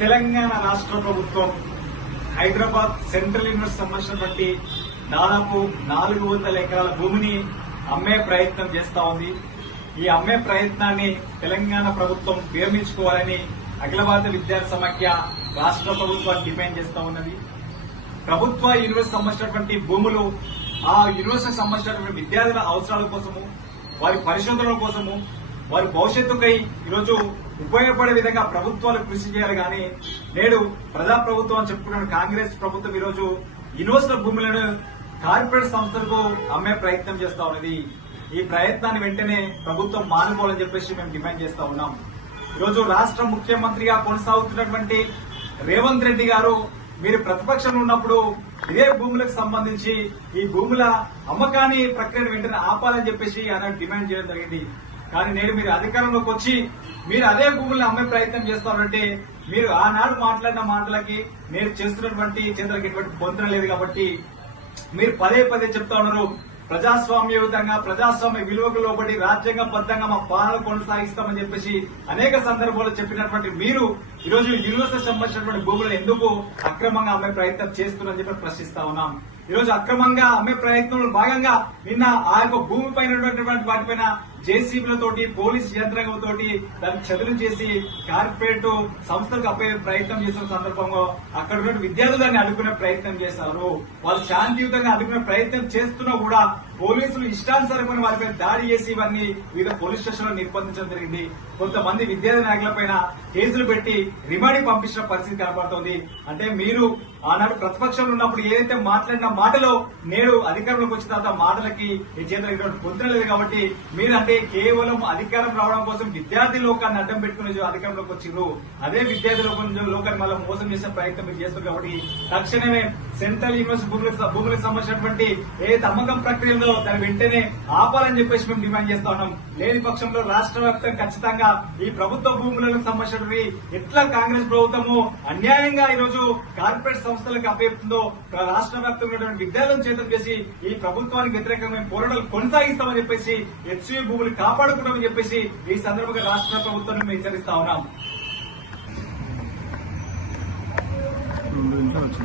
తెలంగాణ రాష్ట్ర ప్రభుత్వం Hyderabad central university సంబంధించినటువంటి దాదాపు 400 ఎకరాల భూమిని అమ్మే ప్రయత్నం చేస్తా ఉంది. ఈ అమ్మే ప్రయత్నాన్ని తెలంగాణ ప్రభుత్వం విరమించుకోవాలని అఖిల భారత విద్యార్థి సమాఖ్య రాష్ట్ర ప్రభుత్వాన్ని డిమాండ్ చేస్తా ఉన్నది. ప్రభుత్వ యూనివర్సిటీ సంబంధించినటువంటి భూములు ఆ యూనివర్సిటీ సంబంధించినటువంటి విద్యార్థుల అవసరాల కోసము, వారి పరిశోధనల కోసము, వారి భవిష్యత్తుకై ఈరోజు ఉపయోగపడే విధంగా ప్రభుత్వాలు కృషి చేయాలి. కానీ నేడు ప్రజాప్రభుత్వం అని చెప్పుకున్న కాంగ్రెస్ ప్రభుత్వం ఈరోజు యూనివర్సిటీ భూములను కార్పొరేట్ సంస్థలకు అమ్మే ప్రయత్నం చేస్తా ఉన్నది. ఈ ప్రయత్నాన్ని వెంటనే ప్రభుత్వం మానుకోవాలని చెప్పేసి మేము డిమాండ్ చేస్తా ఉన్నాం. ఈరోజు రాష్ట్ర ముఖ్యమంత్రిగా కొనసాగుతున్నటువంటి రేవంత్ రెడ్డి గారు మీరు ప్రతిపక్షంలో ఉన్నప్పుడు ఇదే భూములకు సంబంధించి ఈ భూముల అమ్మకాన్ని ప్రక్రియను వెంటనే ఆపాలని చెప్పేసి ఆయన డిమాండ్ చేయడం జరిగింది. కానీ నేడు మీరు అధికారంలోకి వచ్చి మీరు అదే భూములను అమ్మే ప్రయత్నం చేస్తారంటే మీరు ఆనాడు మాట్లాడిన మాటలకి మీరు చేస్తున్నటువంటి చేతులకి ఎటువంటి పొందడం లేదు. కాబట్టి మీరు పదే పదే చెప్తా ఉన్నారు, ప్రజాస్వామ్యయుతంగా ప్రజాస్వామ్య విలువకు లోబడి రాజ్యాంగబద్దంగా మా పాలన కొనసాగిస్తామని చెప్పేసి అనేక సందర్భాల్లో చెప్పినటువంటి మీరు ఈరోజు యూనివర్సిటీ సంబంధించినటువంటి భూములను ఎందుకు అక్రమంగా అమ్మే ప్రయత్నం చేస్తున్నారని చెప్పి ప్రశ్నిస్తా ఉన్నాం. ఈరోజు అక్రమంగా అమ్మే ప్రయత్నంలో భాగంగా నిన్న ఆ యొక్క భూమి పైన వాటిపైన జేసీబీలతోటి పోలీస్ యంత్రాంగంతో దాన్ని చదును చేసి కార్పొరేట్ సంస్థలకు అప్పే ప్రయత్నం చేసిన సందర్భంగా అక్కడ ఉన్న విద్యార్థులు దాన్ని అడ్డుకునే ప్రయత్నం చేశారు. వాళ్ళు శాంతియుతంగా అడ్డుకునే ప్రయత్నం చేస్తున్నా కూడా పోలీసులు ఇష్టానుసారమైన వారిపై దాడి చేసి ఇవన్నీ వివిధ పోలీస్ స్టేషన్లో నిర్బంధించడం జరిగింది. కొంతమంది విద్యార్థి నాయకులపైన కేసులు పెట్టి రిమాండ్కి పంపించిన పరిస్థితి కనబడుతోంది. అంటే మీరు ఆనాడు ప్రతిపక్షంలో ఉన్నప్పుడు ఏదైతే మాట్లాడిన మాటలో నేడు అధికారంలోకి వచ్చిన తర్వాత మాటలకి ఈ చేతులకు పొందలేదు. కాబట్టి మీరంటే కేవలం అధికారం రావడం కోసం విద్యార్థి లోకాన్ని అడ్డం పెట్టుకుని అధికారంలోకి వచ్చిండ్రు. అదే విద్యార్థి లోకాన్ని మళ్ళీ మోసం చేసే ప్రయత్నం మీరు చేస్తారు. కాబట్టి తక్షణమే సెంట్రల్ యూనివర్సిటీ భూములకు సంబంధించినటువంటి ఏదైతే అమ్మకం ప్రక్రియలో దాన్ని వెంటనే ఆపాలని చెప్పేసి మేము డిమాండ్ చేస్తా ఉన్నాం. లేని పక్షంలో రాష్ట్ర వ్యాప్తంగా ఖచ్చితంగా ఈ ప్రభుత్వ భూములకు సంబంధించినటువంటి ఎట్లా కాంగ్రెస్ ప్రభుత్వము అన్యాయంగా ఈరోజు కార్పొరేట్ సంస్థలకు అప్పచెప్తుందో రాష్ట్ర వ్యాప్తంగా విద్యార్థులను చేతం చేసి ఈ ప్రభుత్వానికి వ్యతిరేకంగా మేము పోరాటాలు కొనసాగిస్తామని చెప్పేసి హెచ్సియు భూములు కాపాడుకుంటామని చెప్పేసి ఈ సందర్భంగా రాష్ట్ర ప్రభుత్వాన్ని మేము హెచ్చరిస్తా ఉన్నాం.